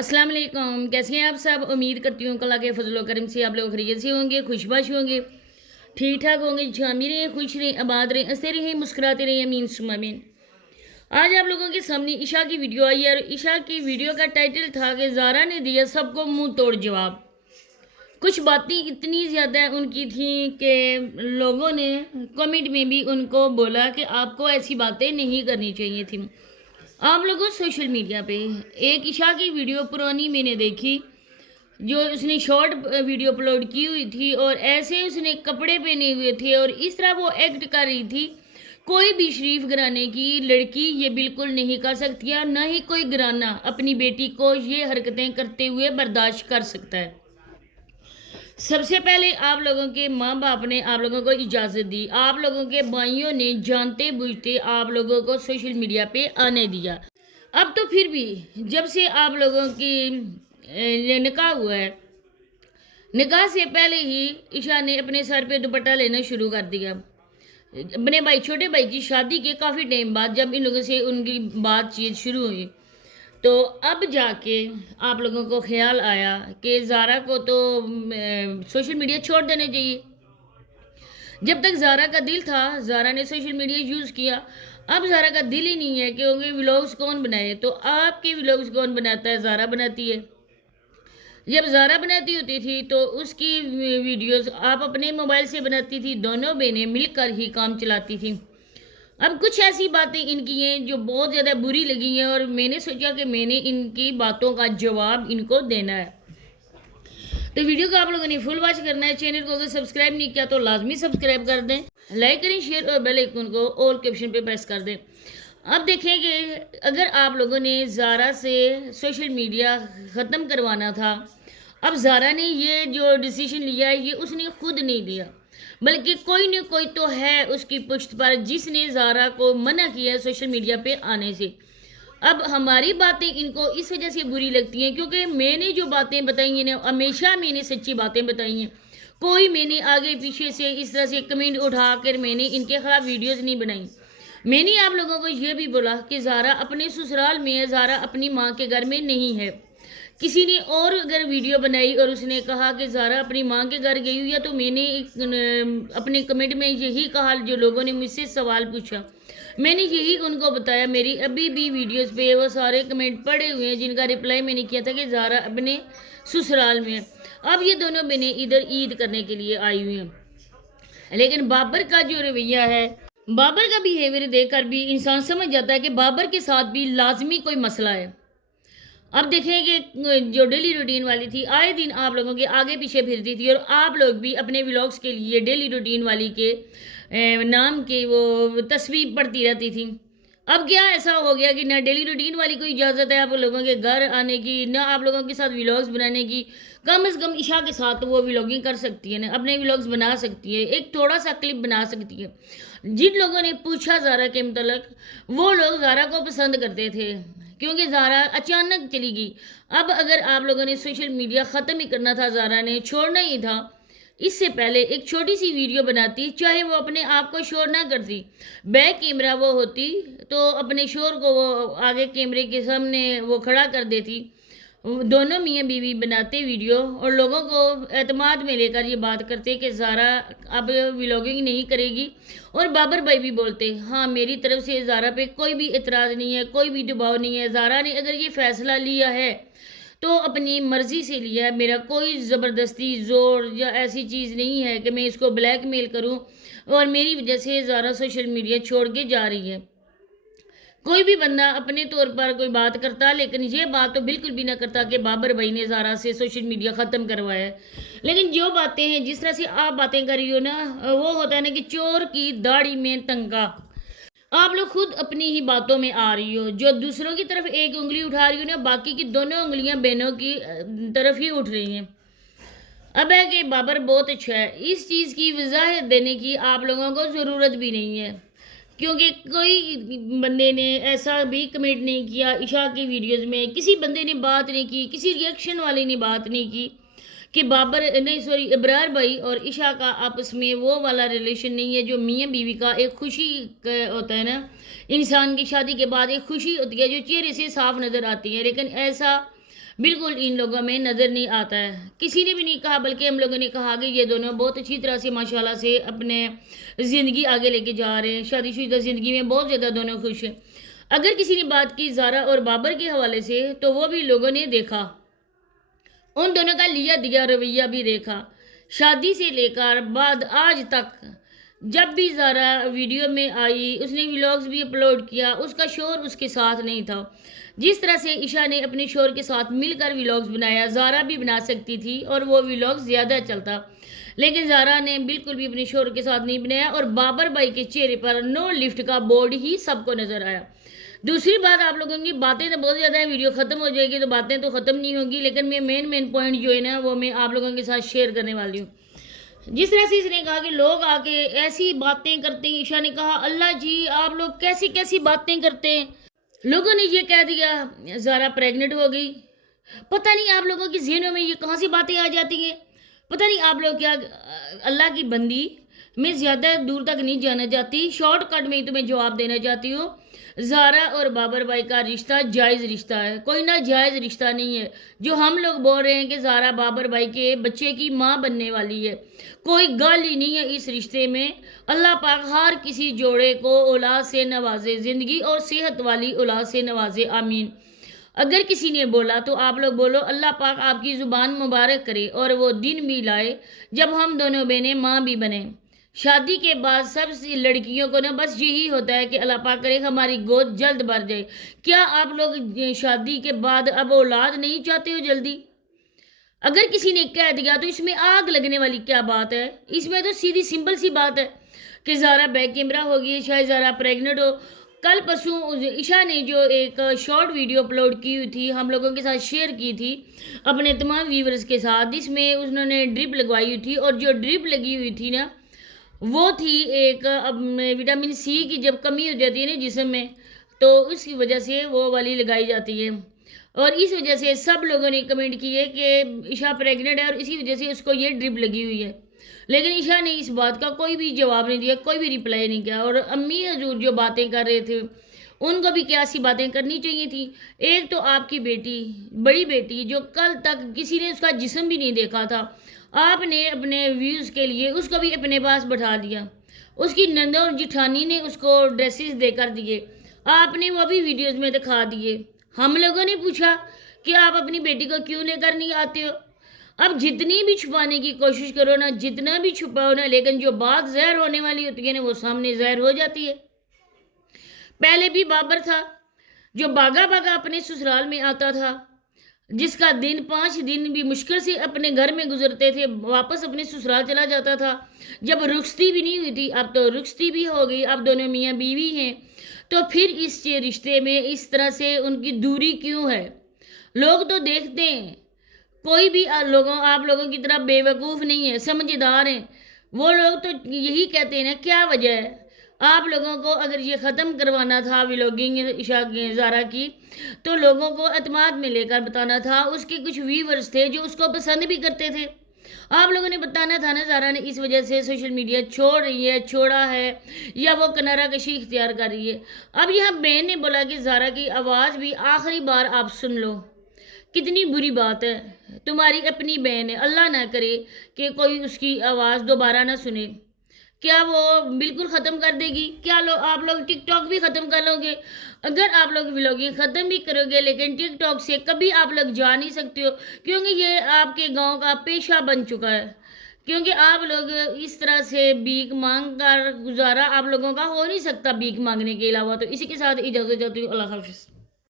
अस्सलाम वालेकुम। कैसे हैं आप सब? उम्मीद करती हूँ अल्लाह के फजल व करम से आप लोग खैरियत से होंगे, खुशबाश होंगे, ठीक ठाक होंगे। जामी रहें, खुश रहें, आबाद रहें, हंसते रहें, मुस्कुराते रहें। अमीन सुम्मा अमीन। आज आप लोगों के सामने ईशा की वीडियो आई है और ईशा की वीडियो का टाइटल था कि ज़ारा ने दिया सबको मुंह तोड़ जवाब। कुछ बातें इतनी ज़्यादा उनकी थी कि लोगों ने कमेंट में भी उनको बोला कि आपको ऐसी बातें नहीं करनी चाहिए थी। आप लोगों सोशल मीडिया पे एक ईशा की वीडियो पुरानी मैंने देखी, जो उसने शॉर्ट वीडियो अपलोड की हुई थी और ऐसे उसने कपड़े पहने हुए थे और इस तरह वो एक्ट कर रही थी। कोई भी शरीफ घराने की लड़की ये बिल्कुल नहीं कर सकती है, ना ही कोई घराना अपनी बेटी को ये हरकतें करते हुए बर्दाश्त कर सकता है। सबसे पहले आप लोगों के माँ बाप ने आप लोगों को इजाज़त दी, आप लोगों के भाइयों ने जानते बूझते आप लोगों को सोशल मीडिया पे आने दिया। अब तो फिर भी जब से आप लोगों की निकाह हुआ है, निकाह से पहले ही ईशा ने अपने सर पे दुपट्टा लेना शुरू कर दिया। अपने भाई छोटे भाई की शादी के काफ़ी टाइम बाद जब इन लोगों से उनकी बातचीत शुरू हुई, तो अब जाके आप लोगों को ख्याल आया कि ज़ारा को तो सोशल मीडिया छोड़ देने चाहिए। जब तक ज़ारा का दिल था, ज़ारा ने सोशल मीडिया यूज़ किया। अब ज़ारा का दिल ही नहीं है, क्योंकि व्लॉग्स कौन बनाए? तो आपके व्लॉग्स कौन बनाता है? ज़ारा बनाती है। जब ज़ारा बनाती होती थी तो उसकी वीडियोस आप अपने मोबाइल से बनाती थी, दोनों बहनें मिलकर ही काम चलाती थी। अब कुछ ऐसी बातें इनकी हैं जो बहुत ज़्यादा बुरी लगी हैं और मैंने सोचा कि मैंने इनकी बातों का जवाब इनको देना है। तो वीडियो को आप लोगों ने फुल वॉच करना है। चैनल को अगर सब्सक्राइब नहीं किया तो लाजमी सब्सक्राइब कर दें, लाइक करें, शेयर और बेल आइकन को ऑल के ऑप्शन पे प्रेस कर दें। अब देखें कि अगर आप लोगों ने ज़ारा से सोशल मीडिया ख़त्म करवाना था, अब ज़ारा ने ये जो डिसीजन लिया है ये उसने खुद नहीं लिया, बल्कि कोई न कोई तो है उसकी पुश्त पर जिसने ज़ारा को मना किया है सोशल मीडिया पे आने से। अब हमारी बातें इनको इस वजह से बुरी लगती हैं क्योंकि मैंने जो बातें बताई हैं ना, हमेशा मैंने सच्ची बातें बताई हैं। कोई मैंने आगे पीछे से इस तरह से कमेंट उठाकर मैंने इनके खिलाफ वीडियोस नहीं बनाई। मैंने आप लोगों को यह भी बोला कि ज़ारा अपने ससुराल में है, ज़ारा अपनी माँ के घर में नहीं है। किसी ने और अगर वीडियो बनाई और उसने कहा कि ज़ारा अपनी माँ के घर गई हुई है, तो मैंने अपने कमेंट में यही कहा। जो लोगों ने मुझसे सवाल पूछा मैंने यही उनको बताया। मेरी अभी भी वीडियोस पे वो सारे कमेंट पड़े हुए हैं जिनका रिप्लाई मैंने किया था कि ज़ारा अपने ससुराल में है। अब ये दोनों बहनें इधर ईद करने के लिए आई हुई हैं, लेकिन बाबर का जो रवैया है, बाबर का बिहेवियर देखकर भी इंसान समझ जाता है कि बाबर के साथ भी लाजमी कोई मसला है। अब देखें कि जो डेली रूटीन वाली थी आए दिन आप लोगों के आगे पीछे फिरती थी और आप लोग भी अपने व्लॉग्स के लिए डेली रूटीन वाली के नाम के वो तस्वीर पढ़ती रहती थी। अब क्या ऐसा हो गया कि ना डेली रूटीन वाली को इजाज़त है आप लोगों के घर आने की, ना आप लोगों के साथ व्लॉग्स बनाने की। कम से कम ईशा के साथ तो वो व्लॉगिंग कर सकती है ना, अपने व्लॉग्स बना सकती है, एक थोड़ा सा क्लिप बना सकती है। जिन लोगों ने पूछा ज़ारा के मतलब, वो लोग ज़ारा को पसंद करते थे क्योंकि ज़ारा अचानक चली गई। अब अगर आप लोगों ने सोशल मीडिया ख़त्म ही करना था, ज़ारा ने छोड़ना ही था, इससे पहले एक छोटी सी वीडियो बनाती, चाहे वो अपने आप को शोर ना करती, बैक कैमरा वो होती तो अपने शोर को वो आगे कैमरे के सामने वो खड़ा कर देती। दोनों मियाँ बीवी बनाते वीडियो और लोगों को एतमाद में लेकर ये बात करते कि ज़ारा अब व्लॉगिंग नहीं करेगी। और बाबर भाई भी बोलते हाँ मेरी तरफ से ज़ारा पे कोई भी एतराज़ नहीं है, कोई भी दबाव नहीं है। ज़ारा ने अगर ये फ़ैसला लिया है तो अपनी मर्ज़ी से लिया है, मेरा कोई ज़बरदस्ती ज़ोर या ऐसी चीज़ नहीं है कि मैं इसको ब्लैकमेल करूं और मेरी वजह से ज़ारा सोशल मीडिया छोड़ के जा रही है। कोई भी बंदा अपने तौर पर कोई बात करता, लेकिन ये बात तो बिल्कुल भी ना करता कि बाबर भाई ने ज़ारा से सोशल मीडिया ख़त्म करवाया है। लेकिन जो बातें हैं, जिस तरह से आप बातें कर रही हो ना, वो होता है ना कि चोर की दाढ़ी में तंगा। आप लोग खुद अपनी ही बातों में आ रही हो, जो दूसरों की तरफ एक उंगली उठा रही हो ना, बाकी की दोनों उंगलियां बहनों की तरफ ही उठ रही हैं। अब है कि बाबर बहुत अच्छा है, इस चीज़ की वजाहत देने की आप लोगों को ज़रूरत भी नहीं है, क्योंकि कोई बंदे ने ऐसा भी कमेंट नहीं किया ईशा की वीडियोज़ में, किसी बंदे ने बात नहीं की, किसी रिएक्शन वाले ने बात नहीं की कि बाबर नहीं सॉरी इब्रार भाई और ईशा का आपस में वो वाला रिलेशन नहीं है जो मियाँ बीवी का एक खुशी होता है ना। इंसान की शादी के बाद एक खुशी होती है जो चेहरे से साफ नज़र आती है, लेकिन ऐसा بالکل ان لوگوں میں نظر نہیں آتا ہے. کسی نے بھی نہیں کہا، بلکہ ہم لوگوں نے کہا کہ یہ دونوں بہت اچھی طرح سے ماشاءاللہ سے اپنے زندگی آگے لے کے جا رہے ہیں. شادی شدہ زندگی میں بہت زیادہ دونوں خوش ہیں. اگر کسی نے بات کی زارا اور بابر کے حوالے سے تو وہ بھی لوگوں نے دیکھا، ان دونوں کا لیا دیا رویہ بھی دیکھا. شادی سے لے کر بعد آج تک جب بھی زارا ویڈیو میں آئی، اس نے ولاگز بھی اپلوڈ کیا، اس کا شوہر اس کے ساتھ نہیں تھا. جس طرح سے عشاء نے اپنے شوہر کے ساتھ مل کر ولاگز بنایا، زارا بھی بنا سکتی تھی اور وہ ولاگز زیادہ چلتا، لیکن زارا نے بالکل بھی اپنے شوہر کے ساتھ نہیں بنایا اور بابر بھائی کے چہرے پر نو لفٹ کا بورڈ ہی سب کو نظر آیا. دوسری بات، آپ لوگوں کی باتیں تو بہت زیادہ ہیں، ویڈیو ختم ہو جائے گی تو باتیں تو ختم نہیں ہوگی، لیکن میں مین پوائنٹ جو ہے نا وہ میں آپ لوگوں کے ساتھ شیئر کرنے والی ہوں. جس طرح سے اس نے کہا کہ لوگ آ کے ایسی باتیں کرتے ہیں، عشاء نے کہا اللہ جی آپ لوگ کیسی کیسی باتیں کرتے ہیں. لوگوں نے یہ کہہ دیا زارا پریگننٹ ہو گئی. پتہ نہیں آپ لوگوں کی ذہنوں میں یہ کہاں سی باتیں آ جاتی ہیں. پتہ نہیں آپ لوگ کیا، اللہ کی بندی میں زیادہ دور تک نہیں جانا چاہتی، شارٹ کٹ میں ہی تمہیں جواب دینا چاہتی ہوں. زارا اور بابر بھائی کا رشتہ جائز رشتہ ہے، کوئی ناجائز رشتہ نہیں ہے. جو ہم لوگ بول رہے ہیں کہ زارا بابر بھائی کے بچے کی ماں بننے والی ہے، کوئی گال ہی نہیں ہے اس رشتے میں. اللہ پاک ہر کسی جوڑے کو اولاد سے نوازے، زندگی اور صحت والی اولاد سے نوازے، آمین. اگر کسی نے بولا تو آپ لوگ بولو اللہ پاک آپ کی زبان مبارک کرے اور وہ دن بھی لائے جب ہم دونوں بہنیں ماں بھی بنیں. شادی کے بعد سب سے لڑکیوں کو نا بس یہی ہوتا ہے کہ اللہ پاک کرے ہماری گود جلد بھر جائے. کیا آپ لوگ شادی کے بعد اب اولاد نہیں چاہتے ہو جلدی؟ اگر کسی نے کہہ دیا تو اس میں آگ لگنے والی کیا بات ہے؟ اس میں تو سیدھی سمپل سی بات ہے کہ زارا بیک کیمرہ ہوگی، شاید زارا پریگننٹ ہو. کل پرسوں عشاء نے جو ایک شارٹ ویڈیو اپلوڈ کی ہوئی تھی، ہم لوگوں کے ساتھ شیئر کی تھی اپنے تمام ویورز کے ساتھ، جس میں انہوں نے ڈرپ لگوائی ہوئی تھی، اور جو ڈرپ لگی ہوئی تھی نا وہ تھی ایک وٹامن سی کی جب کمی ہو جاتی ہے نا جسم میں، تو اس کی وجہ سے وہ والی لگائی جاتی ہے. اور اس وجہ سے سب لوگوں نے کمنٹ کیے کہ عشاء پریگننٹ ہے اور اسی وجہ سے اس کو یہ ڈرپ لگی ہوئی ہے. لیکن عشاء نے اس بات کا کوئی بھی جواب نہیں دیا، کوئی بھی ریپلائی نہیں کیا. اور امی حضور جو باتیں کر رہے تھے ان کو بھی کیا سی باتیں کرنی چاہیے تھی. ایک تو آپ کی بیٹی، بڑی بیٹی، جو کل تک کسی نے اس کا جسم بھی نہیں دیکھا تھا، آپ نے اپنے ویوز کے لیے اس کو بھی اپنے پاس بٹھا دیا. اس کی نندوں اور جٹھانی نے اس کو ڈریسز دے کر دیے، آپ نے وہ بھی ویڈیوز میں دکھا دیے. ہم لوگوں نے پوچھا کہ آپ اپنی بیٹی کو کیوں لے کر نہیں آتے ہو؟ اب جتنی بھی چھپانے کی کوشش کرو نا، جتنا بھی چھپاؤ نا، لیکن جو بات ظاہر ہونے والی ہوتی ہے نا وہ سامنے ظاہر ہو جاتی ہے. پہلے بھی بابر تھا جو بھاگا بھاگا اپنے سسرال میں آتا تھا، جس کا 5 دن بھی مشکل سے اپنے گھر میں گزرتے تھے، واپس اپنے سسرال چلا جاتا تھا. جب رخصتی بھی نہیں ہوئی تھی، اب تو رخصتی بھی ہو گئی، اب دونوں میاں بیوی ہیں، تو پھر اس رشتے میں اس طرح سے ان کی دوری کیوں ہے؟ لوگ تو دیکھتے ہیں، کوئی بھی آپ لوگوں کی طرح بے وقوف نہیں ہے، سمجھدار ہیں. وہ لوگ تو یہی کہتے ہیں نا کیا وجہ ہے. آپ لوگوں کو اگر یہ ختم کروانا تھا ولاگنگ عشاء زارا کی، تو لوگوں کو اعتماد میں لے کر بتانا تھا. اس کے کچھ ویورز تھے جو اس کو پسند بھی کرتے تھے، آپ لوگوں نے بتانا تھا نا زارا نے اس وجہ سے سوشل میڈیا چھوڑ رہی ہے، چھوڑا ہے، یا وہ کنارہ کشی اختیار کر رہی ہے. اب یہاں بہن نے بولا کہ زارا کی آواز بھی آخری بار آپ سن لو. کتنی بری بات ہے، تمہاری اپنی بہن ہے، اللہ نہ کرے کہ کوئی اس کی آواز دوبارہ نہ سنے. کیا وہ بالکل ختم کر دے گی؟ کیا آپ لوگ ٹک ٹاک بھی ختم کر لو گے؟ اگر آپ لوگ ولاگنگ ختم بھی کرو گے، لیکن ٹک ٹاک سے کبھی آپ لوگ جا نہیں سکتے ہو، کیونکہ یہ آپ کے گاؤں کا پیشہ بن چکا ہے. کیونکہ آپ لوگ اس طرح سے بھیک مانگ کر گزارا آپ لوگوں کا ہو نہیں سکتا بھیک مانگنے کے علاوہ. تو اسی کے ساتھ اجازت چاہتی ہوں، اللہ حافظ.